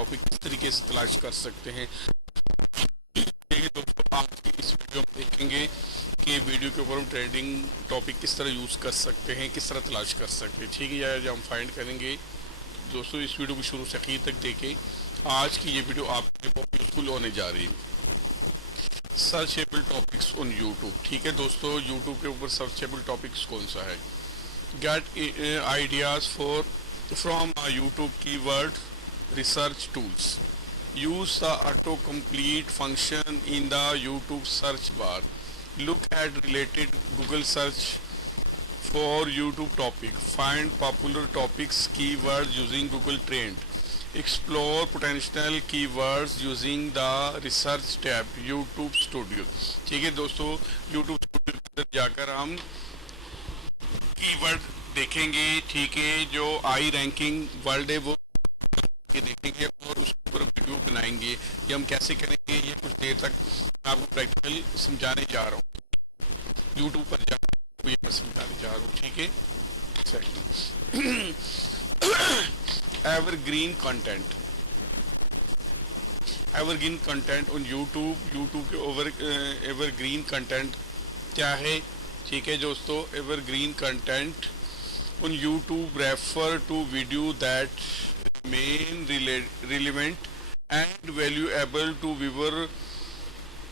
Topic किस तरीके से तलाश कर सकते हैं। देखिए दोस्तों, आज की इस वीडियो में देखेंगे कि वीडियो के ऊपर हम ट्रेंडिंग टॉपिक किस तरह यूज़ कर सकते हैं, किस तरह तलाश कर सकते हैं। ठीक है यार, जब हम फाइंड करेंगे दोस्तों, इस वीडियो को शुरू से आखिर तक देखें। आज की ये वीडियो आपके लिए बहुत यूजफुल होने जा रही है। Searchable topics on YouTube. ठीक है दोस्तों, यूट्यूब के ऊपर सर्चेबल टॉपिक्स कौन सा है। Gate ideas for from YouTube keyword research tools. Use the auto complete function in the YouTube search bar. Look at related Google search for YouTube topic. Find popular topics keywords using Google Trend. Explore potential keywords using the research tab YouTube Studio. ठीक है दोस्तों, YouTube Studio के अंदर जाकर हम keyword देखेंगे। ठीक है, जो आई रैंकिंग वर्ल्ड है वो देखेंगे और उसके ऊपर वीडियो बनाएंगे। ये हम कैसे करेंगे, ये कुछ देर तक मैं आपको प्रैक्टिकल समझाने जा रहा हूँ। यूट्यूब पर जाकर ये मैं समझाने जा रहा हूँ। ठीक है, evergreen content. Evergreen content on YouTube के एवरग्रीन कंटेंट क्या है। ठीक है दोस्तों, evergreen content on YouTube refer to video that remain relevant and valuable to viewer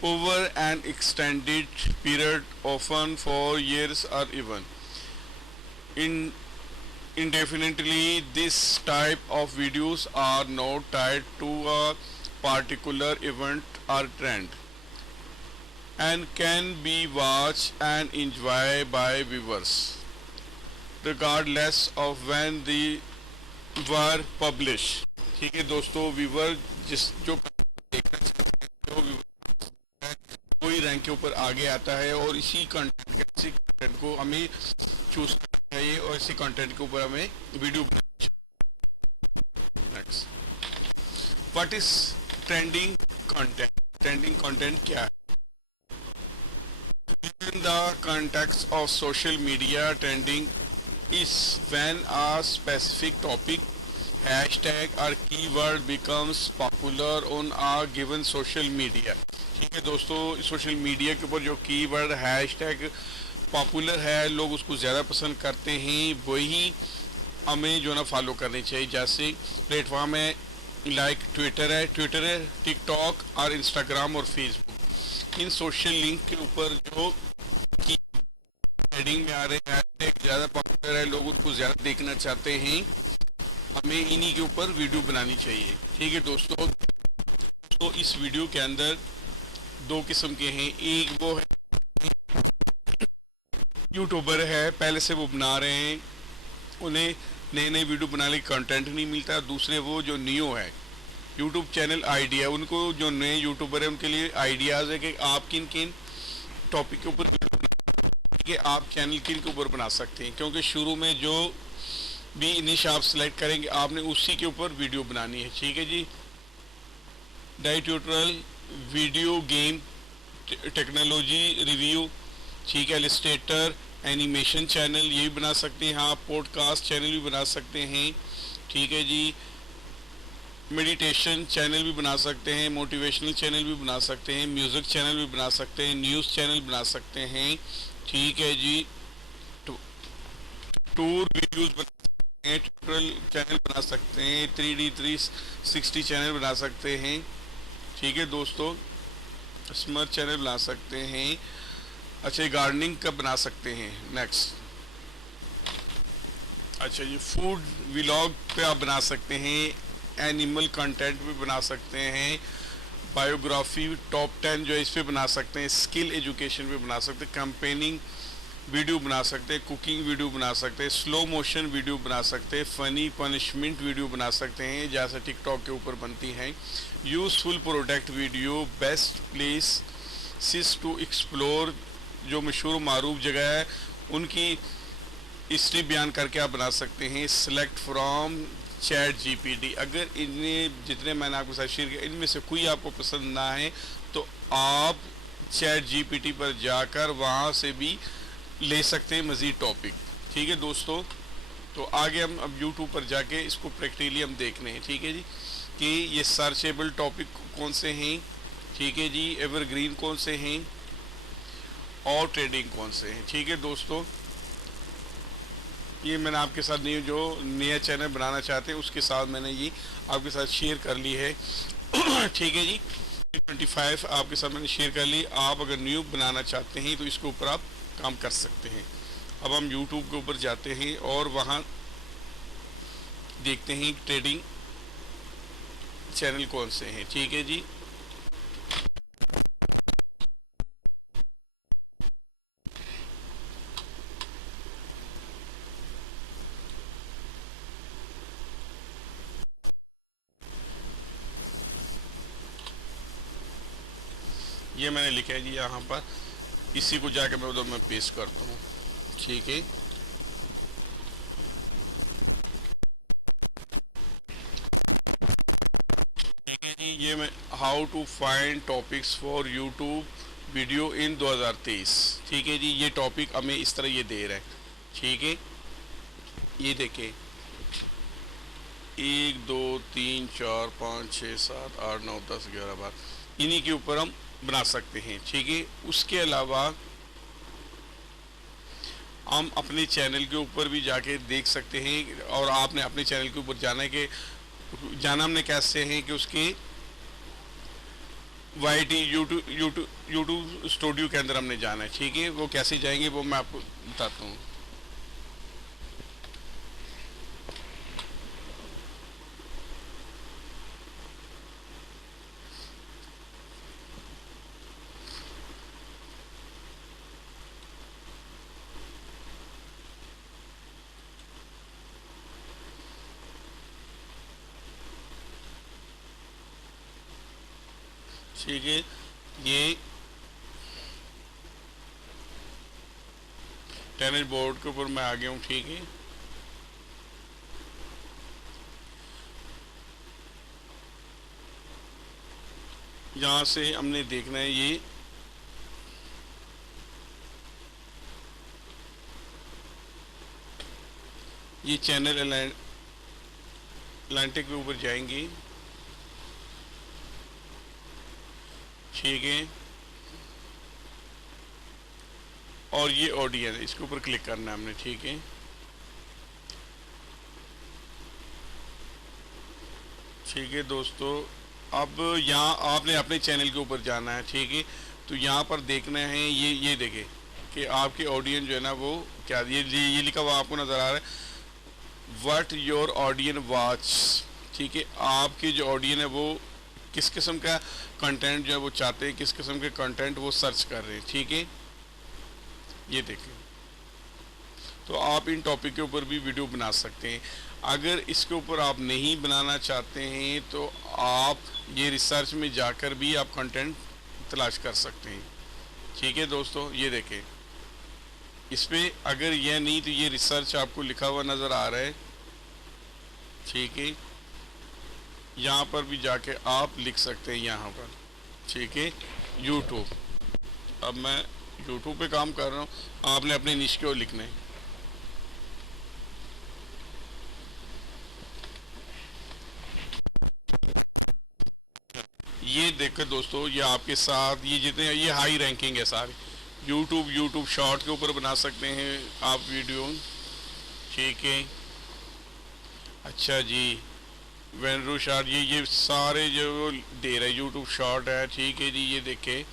over an extended period, often for years or even indefinitely. This type of videos are not tied to a particular event or trend and can be watched and enjoyed by viewers regardless of when they were published। ठीक है दोस्तों, viewer जो देखना चाहते हैं जो कोई rank के ऊपर आगे आता है और इसी कंटेंट को हमें चूज करना चाहिए और इसी कंटेंट के ऊपर हमें वीडियो बनाना चाहिए। Next, what is trending content. Trending content क्या है। In the context of social media, trending is when a specific topic, hashtag or keyword becomes popular on a given social media। ठीक है दोस्तों, social media के ऊपर जो keyword hashtag popular है, लोग उसको ज़्यादा पसंद करते हैं, वही हमें जो ना फॉलो करनी चाहिए। जैसे प्लेटफॉर्म है लाइक ट्विटर है, टिकटॉक और इंस्टाग्राम और फेसबुक। इन सोशल लिंक के ऊपर जो हेडिंग में आ रहे हैं हैशटैग ज़्यादा पॉपुलर है, लोग उनको ज़्यादा देखना चाहते हैं, हमें इन्हीं के ऊपर वीडियो बनानी चाहिए। ठीक है दोस्तों, तो इस वीडियो के अंदर दो किस्म के हैं। एक वो है यूट्यूबर है, पहले से वो बना रहे हैं, उन्हें नए नए वीडियो बनाने का कंटेंट नहीं मिलता। दूसरे वो जो न्यू है, यूट्यूब चैनल आइडिया, उनको जो नए यूट्यूबर है उनके लिए आइडियाज़ है कि आप किन किन टॉपिक के ऊपर वीडियो आप चैनल किन के ऊपर बना सकते हैं। क्योंकि शुरू में जो भी निश आप सिलेक्ट करेंगे, आपने उसी के ऊपर वीडियो बनानी है। ठीक है जी, tutorial, video game technology review, ठीक है, इलस्ट्रेटर, एनिमेशन चैनल ये भी बना सकते हैं आप, पॉडकास्ट चैनल भी बना सकते हैं। ठीक है जी, मेडिटेशन चैनल भी बना सकते हैं, मोटिवेशनल चैनल भी बना सकते हैं, म्यूज़िक चैनल भी बना सकते हैं, न्यूज़ चैनल बना सकते हैं। ठीक है जी, टूर वीडियोज़ ट्यूटोरियल चैनल बना सकते हैं, 3D 360 चैनल बना सकते हैं। ठीक है दोस्तों, स्मर्ट चैनल बना सकते हैं। अच्छा, गार्डनिंग का बना सकते हैं। नेक्स्ट, अच्छा जी, फूड व्लॉग पे आप बना सकते हैं, एनिमल कंटेंट भी बना सकते हैं, बायोग्राफी टॉप 10 जो है इस पे बना सकते हैं, स्किल एजुकेशन पे बना सकते हैं, कैंपेनिंग वीडियो बना सकते हैं, कुकिंग वीडियो बना सकते हैं, स्लो मोशन वीडियो बना सकते हैं, फ़नी पनिशमेंट वीडियो बना सकते हैं जैसे टिकटॉक के ऊपर बनती हैं, useful product video, best places to explore, जो मशहूर मारूफ जगह है उनकी हिस्ट्री बयान करके आप बना सकते हैं, सेलेक्ट फ्रॉम ChatGPT। अगर इनमें जितने मैंने आपको साथ शेयर किया इनमें से कोई आपको पसंद ना है तो आप ChatGPT पर जाकर वहाँ से भी ले सकते हैं मज़ीद टॉपिक। ठीक है दोस्तों, तो आगे हम अब YouTube पर जाके इसको प्रैक्टिकली हम देखने हैं। ठीक है जी, कि ये सर्चेबल टॉपिक कौन से हैं, ठीक है जी, एवरग्रीन कौन से हैं और ट्रेंडिंग कौन से हैं। ठीक है दोस्तों, ये मैंने आपके साथ न्यू जो नया चैनल बनाना चाहते हैं उसके साथ मैंने ये आपके साथ शेयर कर ली है। ठीक है जी, 25 आपके साथ मैंने शेयर कर ली। आप अगर न्यू बनाना चाहते हैं तो इसके ऊपर आप काम कर सकते हैं। अब हम YouTube के ऊपर जाते हैं और वहाँ देखते हैं ट्रेडिंग चैनल कौन से हैं। ठीक है जी, ये मैंने लिखा है जी यहाँ पर, इसी को जाके मैं उधर मैं पेस्ट करता हूँ। ठीक है, ठीक है जी, ये मैं how to find topics for YouTube video in 2023। ठीक है जी, ये टॉपिक हमें इस तरह ये दे रहा है। ठीक है, ये देखें 1 2 3 4 5 6 7 8 9 10 11 12, इन्हीं के ऊपर हम बना सकते हैं। ठीक है, उसके अलावा हम अपने चैनल के ऊपर भी जाके देख सकते हैं। और आपने अपने चैनल के ऊपर जाना है कि जाना हमने कैसे हैं कि उसके YT यूट्यूब स्टूडियो के अंदर हमने जाना है। ठीक है, वो कैसे जाएंगे वो मैं आपको बताता हूँ। ठीक है, ये टेनिस बोर्ड के ऊपर मैं आ गया हूँ। ठीक है, यहाँ से हमने देखना है ये चैनल अटलांटिक के ऊपर जाएंगे। ठीक है, और ये ऑडियंस इसके ऊपर क्लिक करना है हमने। ठीक है, ठीक है दोस्तों, अब यहाँ आपने अपने चैनल के ऊपर जाना है। ठीक है, तो यहाँ पर देखना है ये देखें कि आपके ऑडियंस जो है ना वो क्या, ये लिखा हुआ आपको नज़र आ रहा है, व्हाट योर ऑडियंस वॉच। ठीक है, आपके जो ऑडियंस है वो किस किस्म का कंटेंट जो है वो चाहते हैं, किस किस्म के कंटेंट वो सर्च कर रहे हैं। ठीक है, ये देखें, तो आप इन टॉपिक के ऊपर भी वीडियो बना सकते हैं। अगर इसके ऊपर आप नहीं बनाना चाहते हैं तो आप ये रिसर्च में जाकर भी आप कंटेंट तलाश कर सकते हैं। ठीक है दोस्तों, ये देखें, इस पर अगर यह नहीं तो ये रिसर्च आपको लिखा हुआ नज़र आ रहा है। ठीक है, यहाँ पर भी जाके आप लिख सकते हैं यहाँ पर। ठीक है, यूट्यूब, अब मैं यूट्यूब पे काम कर रहा हूँ, आपने अपने निश को लिखना है। ये देखकर दोस्तों, ये आपके साथ ये जितने ये हाई रैंकिंग है सारे यूट्यूब शॉर्ट के ऊपर बना सकते हैं आप वीडियो। ठीक है, अच्छा जी, वेनरू शॉर्ट, ये सारे जो दे रहे यूट्यूब शॉर्ट है। ठीक है जी, ये देखें,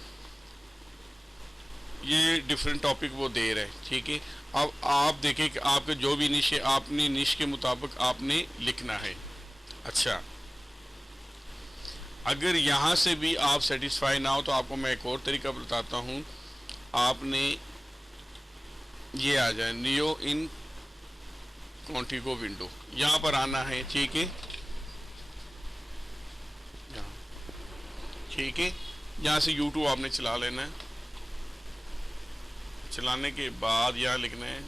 ये डिफरेंट टॉपिक वो दे रहे हैं। ठीक है, अब आप देखें कि आपका जो भी निश है अपनी निश के मुताबिक आपने लिखना है। अच्छा, अगर यहाँ से भी आप सेटिस्फाई ना हो तो आपको मैं एक और तरीका बताता हूँ। आपने ये आ जाए नियो इन कॉन्टिगो विंडो, यहाँ पर आना है। ठीक है, ठीक है, यहाँ से यूट्यूब आपने चला लेना है। चलाने के बाद यहाँ लिखना है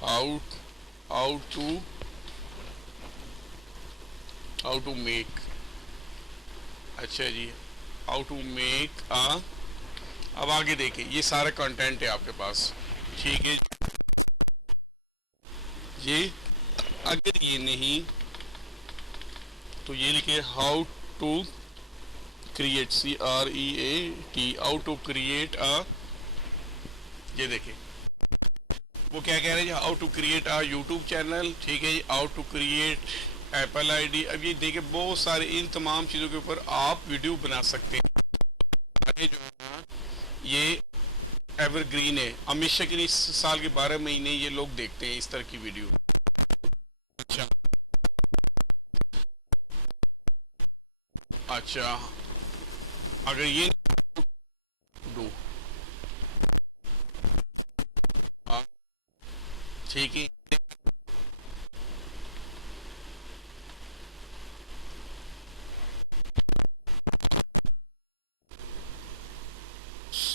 हाउ टू मेक, अच्छा जी, हाउ टू मेक अब आगे देखिए ये सारा कंटेंट है आपके पास। ठीक है, ये अगर ये नहीं तो ये लिखे how to create, CREAT, how to create a, ये देखें वो क्या कह रहे हैं, how to create a YouTube channel, ठीक है जी, how to create Apple ID. अब ये देखिए बहुत सारे इन तमाम चीज़ों के ऊपर आप वीडियो बना सकते हैं। अरे जो है ना ये एवरग्रीन है, हमेशा के लिए, इस साल के 12 महीने ये लोग देखते हैं इस तरह की वीडियो। अच्छा अच्छा, अगर ये डू, हाँ ठीक है,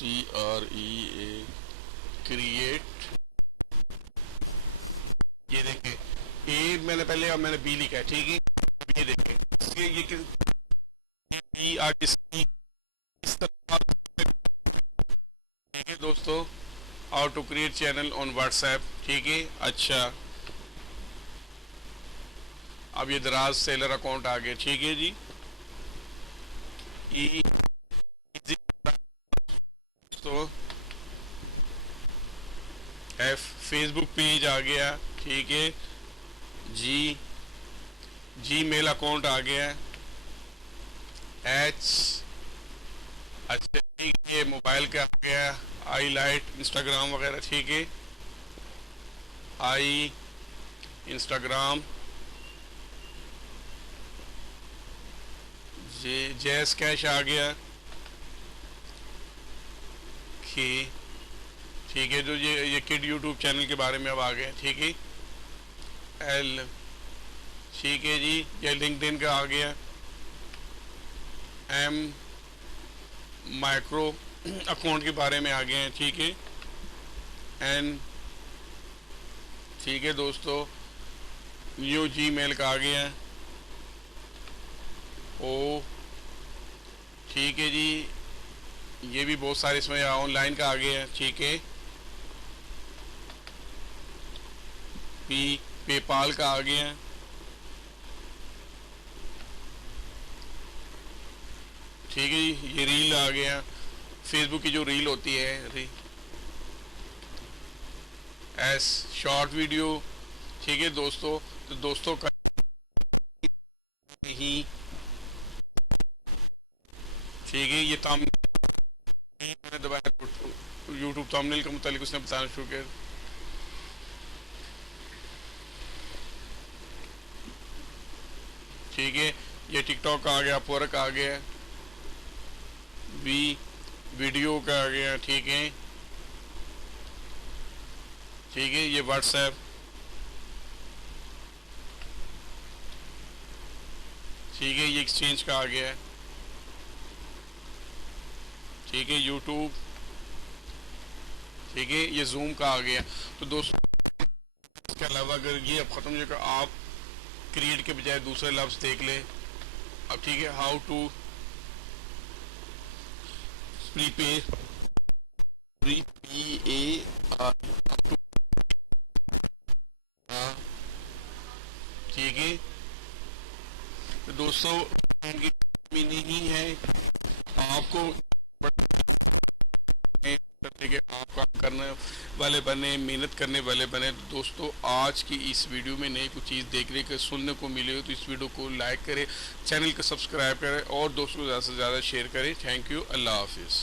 CREA क्रिएट, ये देखें ए मैंने पहले और मैंने बी लिखा है, ठीक है। अब ये देखें ये बी आगे सी इस तरह, ठीक है दोस्तों, how to create channel on WhatsApp, ठीक है। अच्छा अब ये दराज सेलर अकाउंट आ गया, ठीक है जी। ई तो एफ फेसबुक पेज आ गया, ठीक है जी। जी मेल अकाउंट आ गया, एच, अच्छा ठीक है, ये मोबाइल का आ गया, आई लाइट इंस्टाग्राम वगैरह, ठीक है। आई इंस्टाग्राम, जे जैस कैश आ गया, के, ठीक है। जो ये किड यूट्यूब चैनल के बारे में अब आ गए, ठीक है। एल, ठीक है जी, ये लिंक्डइन का आ गया। एम माइक्रो अकाउंट के बारे में आ गए हैं, ठीक है। एन, ठीक है दोस्तों, न्यू जी मेल का आ गया। ओ, ठीक है जी, ये भी बहुत सारे इसमें ऑनलाइन का आ गया है, ठीक है। पी, पेपाल का आ गया है, ठीक है जी। ये रील आ गया, फेसबुक की जो रील होती है, एस शॉर्ट वीडियो, ठीक है दोस्तों। तो दोस्तों का ही, ठीक है, ये मैंने दबाया यूट्यूब थंबनेल के मुतालिक उसने बताना शुरू किया, ठीक है। ये टिकटॉक का आ गया, अपवर्क आ गया, वी वीडियो का आ गया, ठीक है ठीक है। ये व्हाट्सएप, ठीक है। ये एक्सचेंज का आ गया है, ठीक है। यूट्यूब, ठीक है। ये जूम का आ गया। तो दोस्तों इसके अलावा अगर ये अब ख़त्म हो जाएगा, आप क्रिएट के बजाय दूसरे लफ्ज़ देख लें। अब ठीक है, हाउ टू प्रीपे, PA, ठीक है। तो दोस्तों इनकी कमी नहीं है, आपको ठीक है, आप काम करने वाले बने, मेहनत करने वाले बने। तो दोस्तों आज की इस वीडियो में नई कुछ चीज़ देखने को सुनने को मिली हो तो इस वीडियो को लाइक करें, चैनल को सब्सक्राइब करें और दोस्तों को ज़्यादा से ज़्यादा शेयर करें। थैंक यू, अल्लाह हाफिज़।